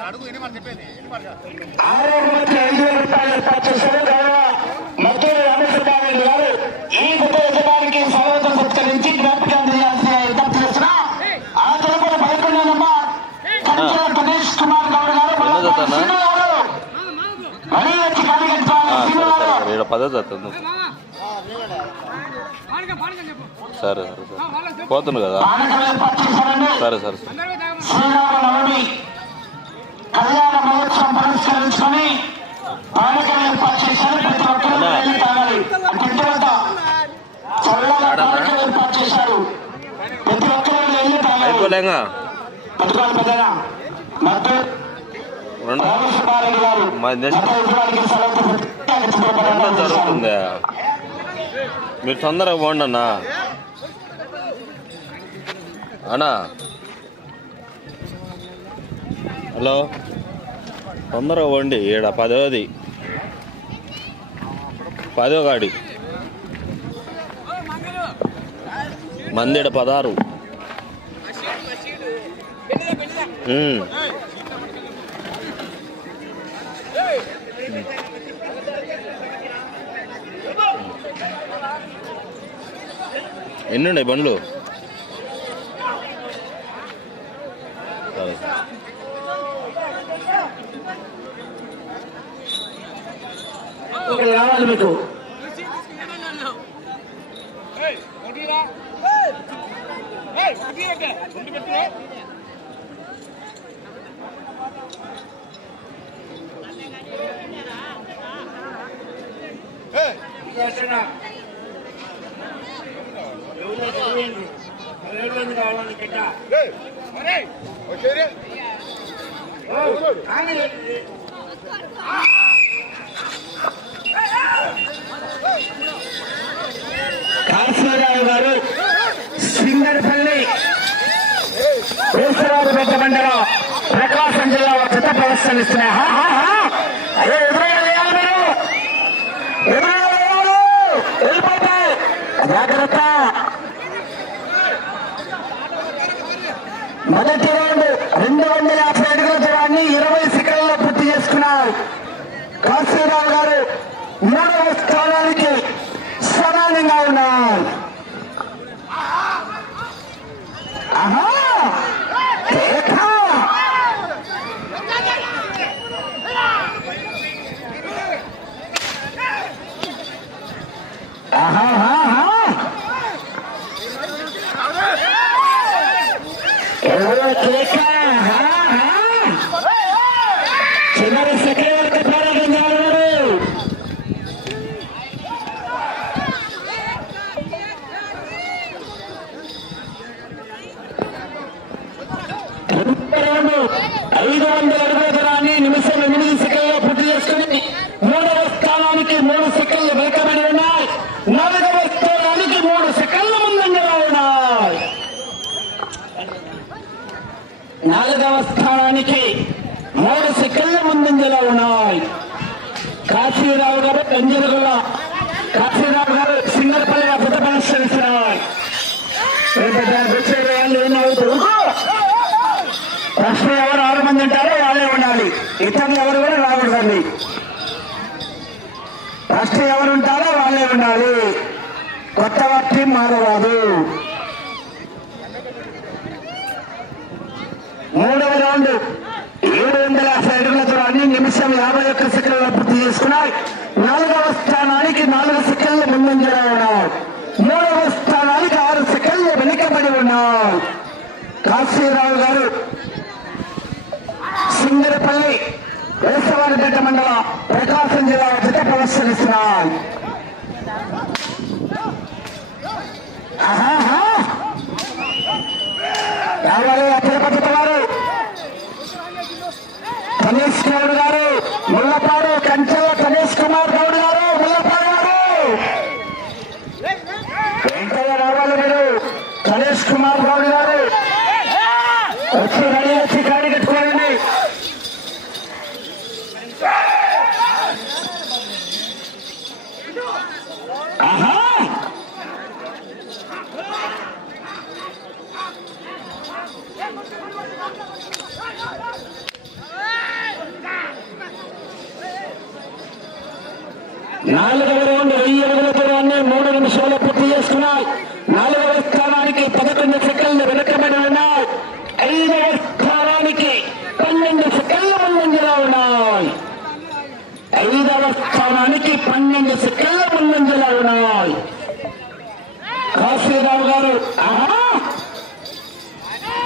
ఆరోగ్యమంత్రి ఐదు వేల రూపాయలు ఏర్పాటు చేశారు గౌరవ మంత్రి రామేశ్వరరావు గారు ఈ గొప్ప యజమానికి స్వాగతం సత్కరించి జ్ఞాపకం చేయాల్సిన విజ్ఞప్తి చేస్తున్నా ఆ తరపున పదకొండు నంబర్ కంచెల గణేష్ కుమార్ గౌడ్ గారు ఎన్నో చదువుతానా? శ్రీను గారు మరీ వచ్చి కార్యకర్త ఆ, శ్రీను సరే సరే పద్ధతి సరే. సరే సరే పోతుంది కదా సరే. సరే సరే కళ్యాణ మహోత్సవం పురస్కరించుకొని పానకం ఏర్పాటు చేశారు. ప్రతి ఒక్కరూ అన్నా. వెళ్ళి తాగాలి. గుంటూరుట చల్లగా ఏర్పాటు చేశారు. ప్రతి ఒక్కరూ వెళ్ళి తాగాలి. పట్టుకోవాలి గారు. జరుగుతుంది? మీరు తొందరగా పోండి అన్నా. అన్నా. హలో. తొందరగా వండి ఈడ పదవది. పదో గాడి మందిడ పదారు ఉమ్. ఎన్ని ఉన్నాయి బండ్లు సరే ఇక్కడ రావాలి మీకు కాశీరావు గారు సింగరపల్లి కేశవారిపేట ప్రకాశం జిల్లా చిత్త ప్రదర్శనిస్తున్నాయి హా, ఎదురుగా వేయాలి మీరు. ఎదురుగా వేయాలి. వెళ్ళిపోతాయి. జాగ్రత్త మొదటి రౌండ్ రెండు వందల యాభై అడుగుల దూరాన్ని ఇరవై సెకండ్లలో పూర్తి చేసుకున్నారు కాశీరావు గారు మూడవ స్థానం సమానంగా ఉన్నారు ఆహా కేక! ఆహా, ఆహా. ఎవరో కేక! ఆహా. చివరి సెకండ్ ప్రారంభంగా ఉన్నారు రౌండ్ ఐదు వందల అడుగుల దూరాన్ని నిమిషం ఎనిమిది సెకండ్లో పూర్తి చేసుకుని మూడవ స్థానానికి మూడు సెకండ్లు వెనకబడి ఉన్నాయి నాలుగవ స్థానానికి మూడు సెకండ్ల ముందంజలో ఉన్నాయి నాలుగవ స్థానానికి మూడు సెకండ్ల ముందంజలో ఉన్నాయి కాశీరావు గారు గారు సింగర్పల్లి రాష్ట్రం ఎవరు ఆరు మంది ఉంటారో వాళ్ళే ఉండాలి. ఇతరులు ఎవరు కూడా రాకూడదండి. రాష్ట్రం ఎవరు ఉంటారో వాళ్ళే ఉండాలి. కొత్త వ్యక్తి మారరాదు. మూడవ రౌండ్ ఏడు వందల యాభై అడుగులతో అన్ని నిమిషం యాభై ఒక్క సెకండ్లు పూర్తి చేసుకున్నాయి. నాలుగవ స్థానానికి నాలుగు సెకండ్ల ముందంజలో ఉన్నాం మూడవ స్థానానికి ఆరు సెకండ్లు వెనుకబడి ఉన్నారు కాశీరావు గారు సింగరపల్లి వేసవారిపేట మండలం ప్రకాశం జిల్లా జత ప్రదర్శనిస్తున్నారు తిరుపతి వారు గణేష్ గౌడ్ గారు ముళ్ళపాడు కంచె గణేష్ కుమార్ గౌడ్ గారు కుమార్ గౌడ్ గారు. వచ్చి రెడీ వచ్చి గాడి కట్టుకోండి నాలుగవ రౌండ్ వెయ్యి అడుగుల దూరాన్ని మూడు నిమిషాలు పూర్తి చేసుకున్నాయి నాలుగవ స్థానానికి పదకొండు సెకండ్లు వెనుకబడి ఉన్నాయి ఐదవ స్థానానికి పన్నెండు సెకండ్ల ముందంజలో ఉన్నాయి ఐదవ స్థానానికి పన్నెండు సెకండ్ల ముందంజలో ఉన్నాయి. కాశీరావు గారు ఆహా!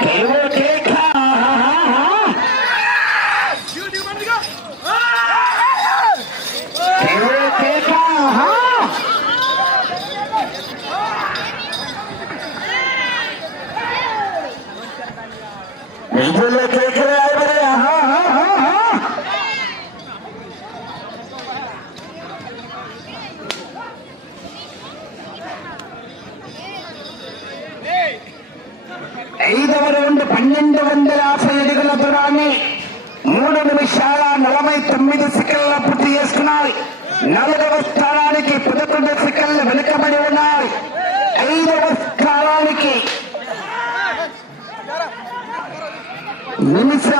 కేవో కేక ఆహాహా. కేవో కేక ఆహా. నిధుల్లో కేకలే ఆయబడే ఆహా ఆహా ఆహా. ఐదవ రౌండ్ పన్నెండు వందల యాభై అడుగుల దూరాన్ని మూడు నిమిషాల నలభై తొమ్మిది సెకండ్ల పూర్తి చేసుకున్నాయి నాలుగవ స్థానానికి పదకొండు సెకండ్లు వెనుకబడి ఉన్నాయి ఐదవ స్థానానికి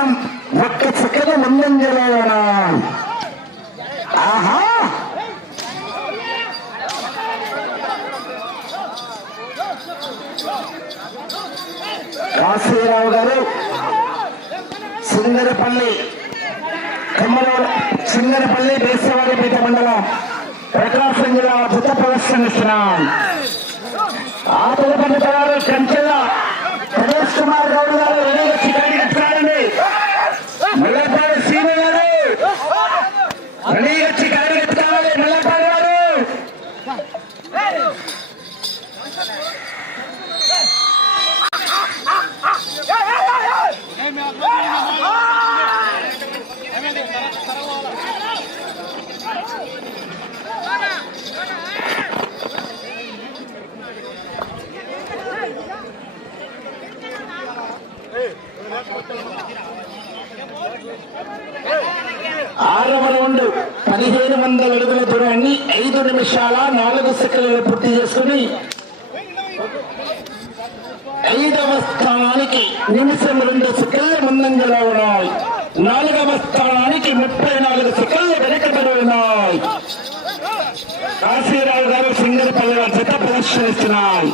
నిమిషం ఒక్క సెకండ్ ముందంజలో ఉన్నాయి ఆహా! కాశీరావు గారు సింగరపల్లి కమ్మలూరు సింగరపల్లి బేసవాడిపేట మండలం ప్రకాశం జిల్లా అద్భుత ప్రదర్శనిస్తున్నాం. ఆ తదుపరి తరాలు కంచెల ప్రదేశ్ కుమార్ గౌడ్ గారు రెడీగా చికెన్ కట్టాలండి ముల్లపాడు సీన గారు రెడీగా చికెన్ కట్టాలి ముల్లపాడు గారు ఆరవ రౌండ్ పదిహేను వందల అడుగుల దూరాన్ని ఐదు నాలుగు సెకండ్లను పూర్తి చేసుకుని ఐదవ స్థానానికి నిమిషం రెండు సెకండ్ల ముందంజలో ఉన్నాయి. నాలుగవ స్థానానికి ముప్పై నాలుగు సెకండ్లు వెనుకబడి ఉన్నాయి. కాశీరావు గారు సింగర్ గారి జత ప్రదర్శనిస్తున్నాయి.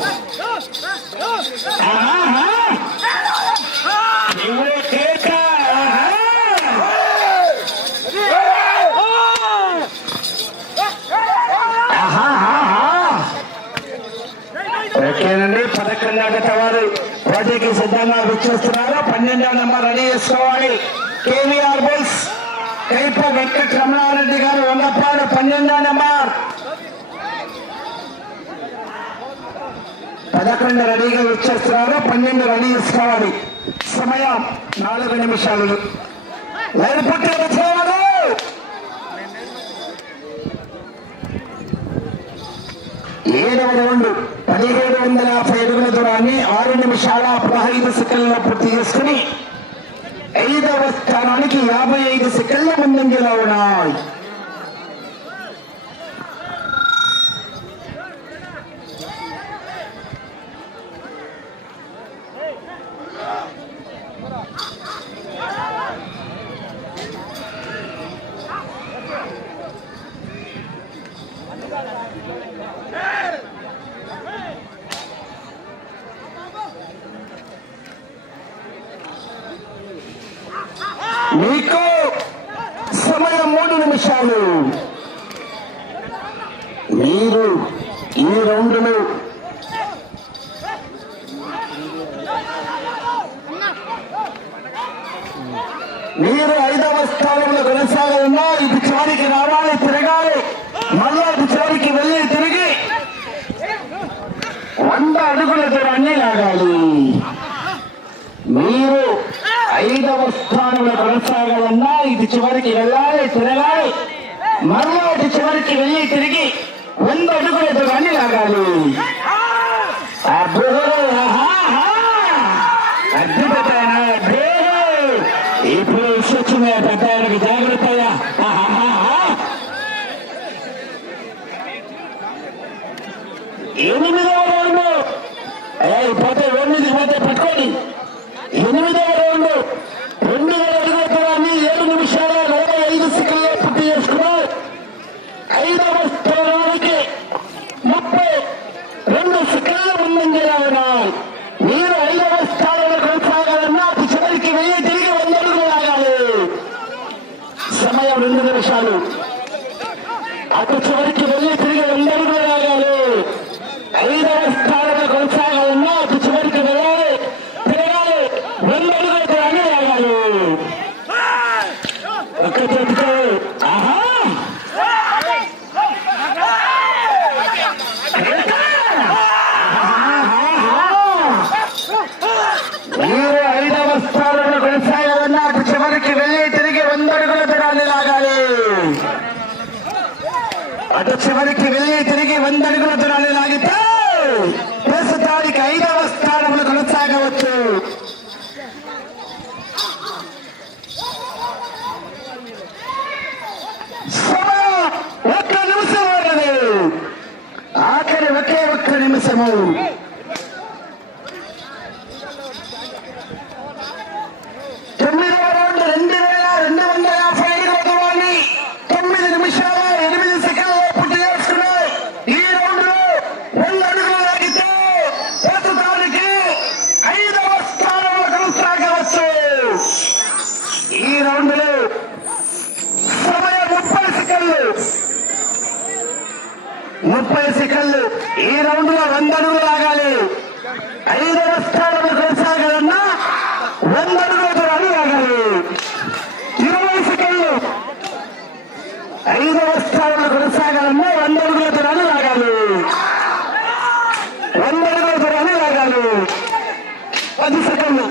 ఆహా! ఎవరో కేక! ఆహా! ఆహాహాహా. ఓకేనండి పదకొండు గత వారు పోటీకి సిద్ధంగా విచ్చేస్తున్నారు పన్నెండవ నెంబర్ రెడీ చేసుకోవాలి. కేవీఆర్ బుల్స్ కైప వెంకట రమణారెడ్డి గారు వంగపాడు పన్నెండవ నెంబర్. పదకొండు రెడీగా వచ్చేస్తున్నారు పన్నెండు రెడీ చేసుకోవాలి. సమయం నాలుగు నిమిషాలు. లైన్ పుట్టి వచ్చేవారు ఏడవ రౌండ్. పదిహేడు వందల యాభై అడుగుల దూరాన్ని ఆరు నిమిషాల పదహైదు సెకండ్ల పూర్తి చేసుకుని ఐదవ స్థానానికి యాభై ఐదు సెకండ్ల ముందంజలో ఉన్నాయి. మీకు సమయం మూడు నిమిషాలు. మీరు ఈ రౌండ్ను మీరు ఐదవ స్థానంలో కొనసాగాలన్నా ఇది చివరికి రావాలి తిరగాలి. మళ్ళా ఇది చివరికి వెళ్ళి తిరిగి వంద అడుగుల ఎనిమిదవ రౌండ్ పోతే ఎనిమిది పోతే పెట్టుకోండి. ఎనిమిదవ అటు చివరికి వెళ్ళి తిరిగి వంద అడుగుల దూరాన్ని లాగితే ప్రస్తుతానికి ఐదవ స్థానంలో కొనసాగవచ్చు. ఒక్క నిమిషం ఆఖరి ఒకే ఒక్క నిమిషము తొమ్మిదవ రౌండ్ రెండు వేల రెండు వందల యాభై ఐదు దూరాన్ని తొమ్మిది నిమిషాల ఎనిమిది సెకండ్లు పూర్తి చేసుకున్నాయి ఈ రౌండ్లో రెండు అడుగులు లాగితే ప్రస్తుతానికి ఐదవ స్థానంలో కొనసాగవచ్చు ఈ రౌండ్లో సమయం ముప్పై సెకండ్లు ముప్పై సెకండ్లు ఈ రౌండ్లో వంద అడుగులు లాగాలి. ఐదవ స్థానంలో కొనసాగాలన్నా వంద అడుగుల దూరాన్ని లాగాలి. ఇరవై సెకండ్లు ఐదవ స్థానంలో కొనసాగాలన్నా వంద అడుగుల దూరాన్ని లాగాలి వంద అడుగుల దూరాన్ని లాగాలి పది సెకండ్లు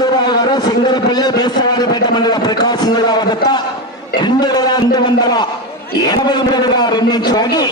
కాశీరావు గారు సింగరపల్లి బేసవారిపేట మండల ప్రకాశం జిల్లా వద్ద రెండు వేల రెండు వందల ఎనభై మూడుగా రెండించి